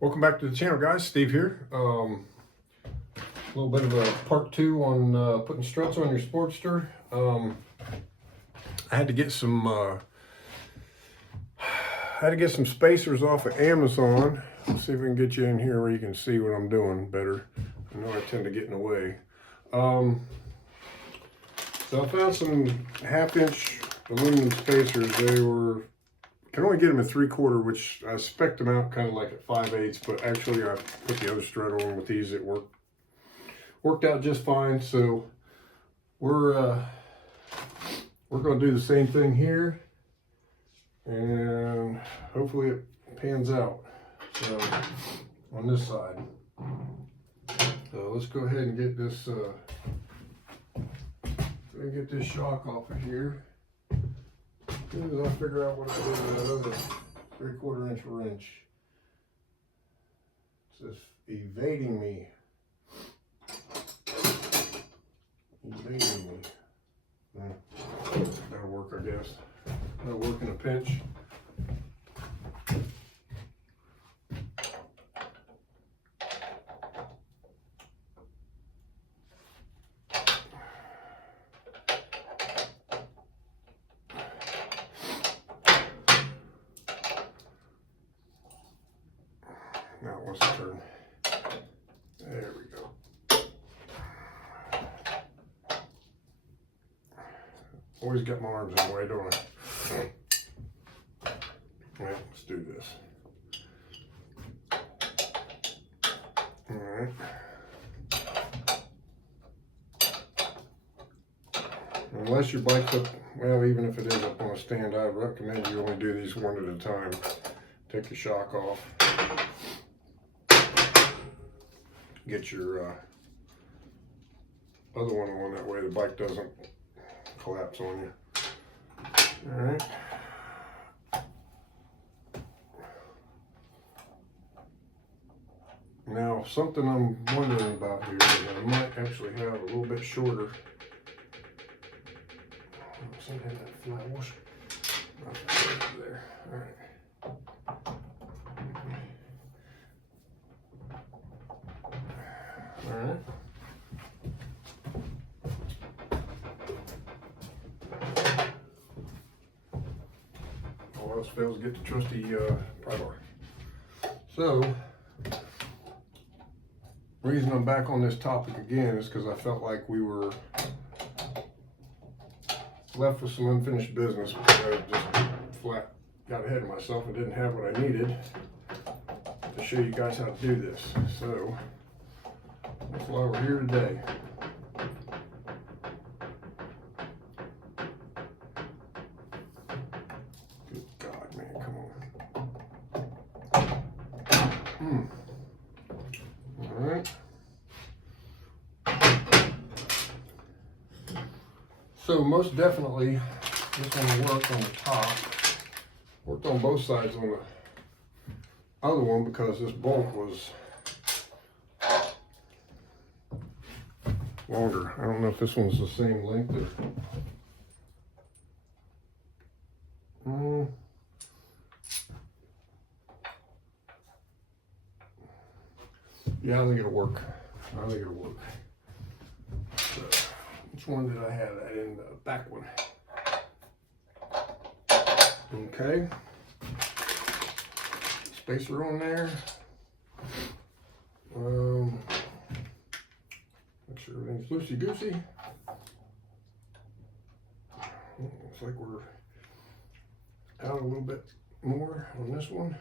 Welcome back to the channel, guys. Steve here. A little bit of a part two on putting struts on your Sportster. I had to get some spacers off of Amazon. Let's see if we can get you in here where you can see what I'm doing better. I know I tend to get in the way. So I found some 1/2-inch aluminum spacers. Can only get them at 3/4, which I spec'd them out kind of like at 5/8, but actually I put the other strut on with these. It worked out just fine. So we're going to do the same thing here, and hopefully it pans out. So on this side, so let's go ahead and get this shock off of here. As soon as I figure out what I did with that other 3/4 inch wrench. It's just evading me. That'll work, I guess. That'll work in a pinch. Now it wants to turn. There we go. Always got my arms in the way, don't I? Alright, let's do this. Alright. Unless your bike's up, well, even if it is up on a stand, I recommend you only do these one at a time. Take the shock off. Get your other one on, that way the bike doesn't collapse on you. All right. Now, something I'm wondering about here is I might actually have a little bit shorter. Some had that fly wash. There. All right. All right. All else fails, get the trusty pry bar. So, the reason I'm back on this topic again is because I felt like we were left with some unfinished business because I just flat got ahead of myself and didn't have what I needed to show you guys how to do this. So, that's why we're here today. Good God, man, come on. All right. So most definitely, this one worked on the top. Worked on both sides on the other one because this bolt was longer. I don't know if this one's the same length or yeah, I think it'll work. So, which one did I have that in? The back one. Okay. Spacer on there. Make sure everything's loosey-goosey. Looks like we're out a little bit more on this one.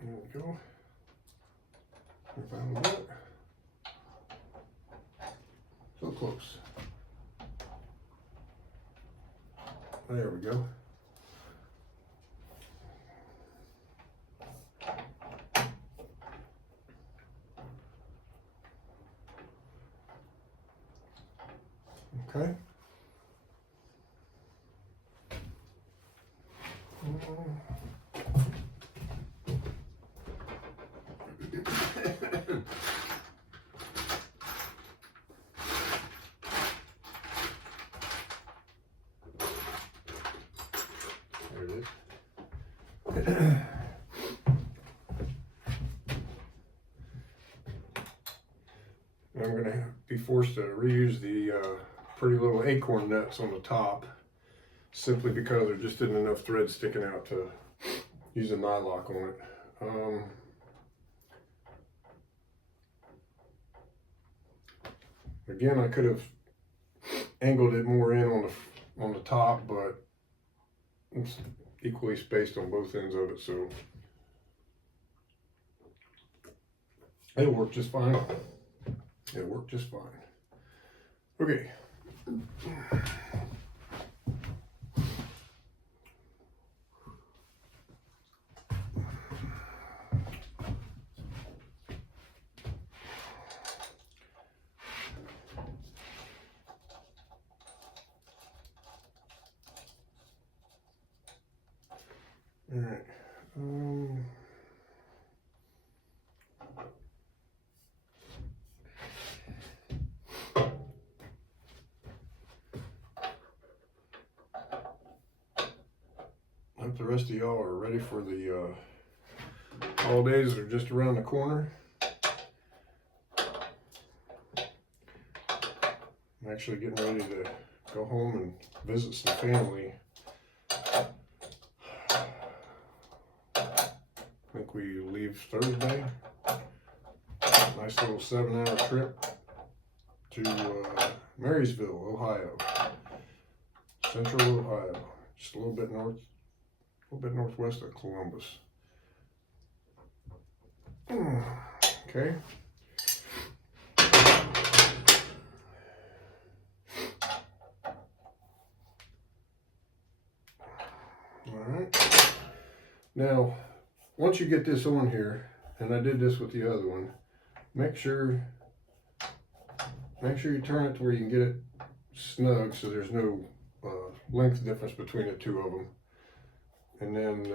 There we go. Found a bit. So close. There we go. Okay. I'm going to be forced to reuse the pretty little acorn nuts on the top, simply because there just isn't enough thread sticking out to use a nylock on it. Again, I could have angled it more in on the top, but it's equally spaced on both ends of it, so it'll work just fine. It'll work just fine. Okay. All right. I hope the rest of y'all are ready for the holidays that are just around the corner. I'm actually getting ready to go home and visit some family. I think we leave Thursday. Nice little 7-hour trip to Marysville, Ohio. Central Ohio. Just a little bit northwest of Columbus. Okay. All right. Now, once you get this on here, and I did this with the other one, make sure you turn it to where you can get it snug, so there's no length difference between the two of them. And then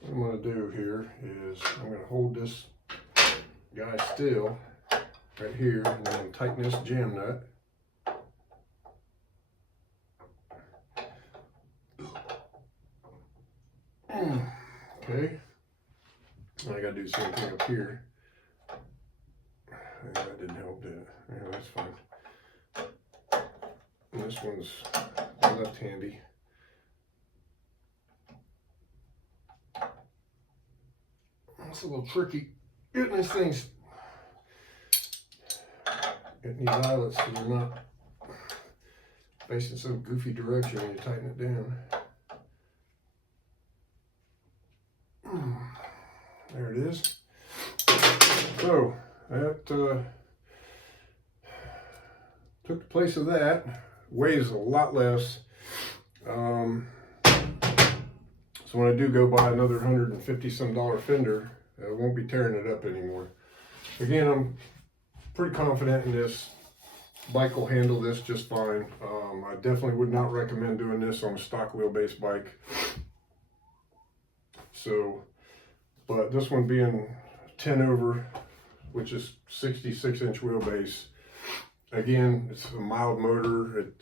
what I'm going to do here is I'm going to hold this guy still right here, and then tighten this jam nut. Okay, I gotta do the same thing up here. That didn't help, did it? Yeah, that's fine. And this one's left-handy. It's a little tricky getting these things, getting these eyelets so they're not facing some goofy direction when you tighten it down. There it is. So that took the place of that. Weighs a lot less. So when I do go buy another $150-some fender, I won't be tearing it up anymore. Again, I'm pretty confident in this. Bike will handle this just fine. I definitely would not recommend doing this on a stock wheelbase bike. So, but this one being 10 over, which is 66-inch wheelbase. Again, it's a mild motor. It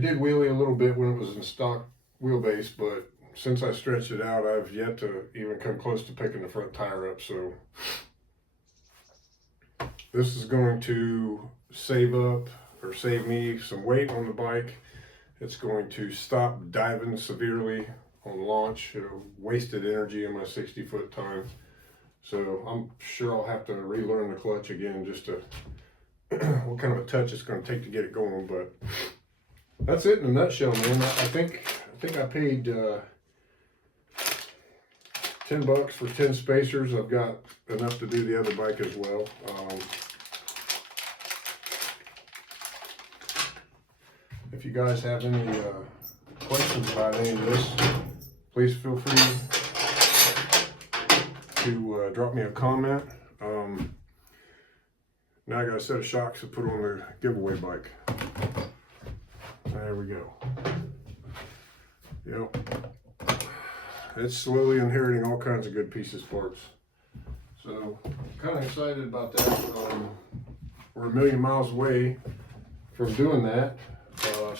did wheelie a little bit when it was in stock wheelbase, but since I stretched it out, I've yet to even come close to picking the front tire up. So this is going to save me some weight on the bike. It's going to stop diving severely on launch. It'll wasted energy in my 60-foot time. So I'm sure I'll have to relearn the clutch again just to what kind of a touch it's going to take to get it going. But that's it in a nutshell, man. I think I paid $10 for 10 spacers. I've got enough to do the other bike as well. If you guys have any questions about any of this, please feel free to drop me a comment. Now I got a set of shocks to put on the giveaway bike. There we go. Yep. It's slowly inheriting all kinds of good pieces parts. So kind of excited about that. We're a million miles away from doing that.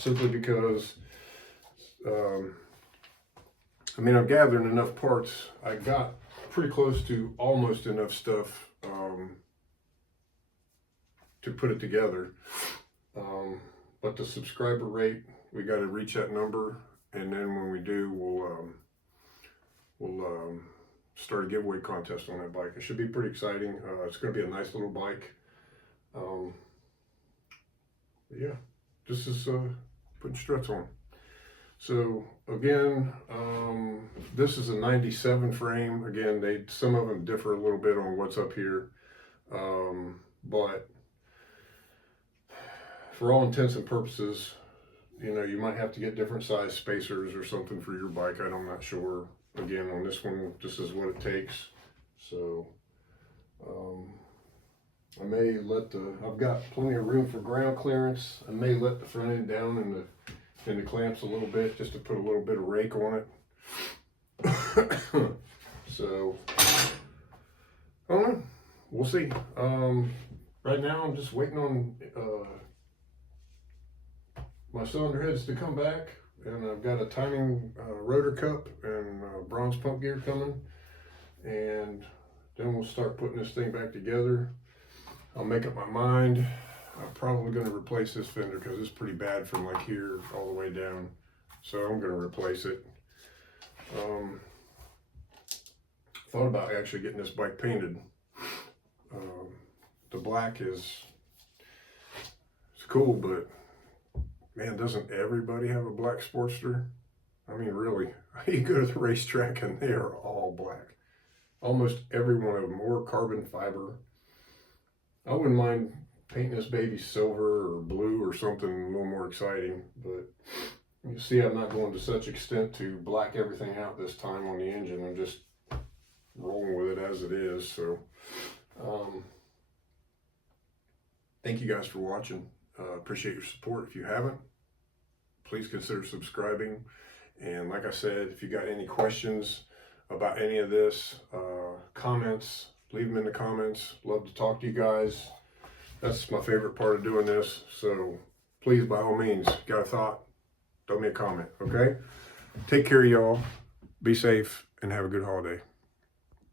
simply because, I mean, I've gathered enough parts. I got pretty close to almost enough stuff to put it together. But the subscriber rate, we got to reach that number, and then when we do, we'll start a giveaway contest on that bike. It should be pretty exciting. It's going to be a nice little bike. Yeah, this is putting struts on. So again, this is a 97 frame. Again, some of them differ a little bit on what's up here, but for all intents and purposes, you know, you might have to get different size spacers or something for your bike. I'm not sure. Again, on this one, this is what it takes. So I may I've got plenty of room for ground clearance. I may let the front end down in the clamps a little bit, just to put a little bit of rake on it. So I don't know, we'll see. Right now I'm just waiting on my cylinder heads to come back, and I've got a timing rotor cup and bronze pump gear coming, and then we'll start putting this thing back together. I'll make up my mind. I'm probably going to replace this fender because it's pretty bad from like here all the way down. So I'm going to replace it. Thought about actually getting this bike painted. The black is cool, but man, doesn't everybody have a black Sportster? I mean, really, you go to the racetrack and they are all black. Almost every one of them, or carbon fiber. I wouldn't mind painting this baby silver or blue or something a little more exciting, but you see I'm not going to such extent to black everything out this time on the engine. I'm just rolling with it as it is. So thank you guys for watching. Appreciate your support. If you haven't, please consider subscribing. And like I said, if you got any questions about any of this, comments, leave them in the comments. Love to talk to you guys. That's my favorite part of doing this. So please, by all means, got a thought, throw me a comment, okay? Take care, y'all. Be safe and have a good holiday.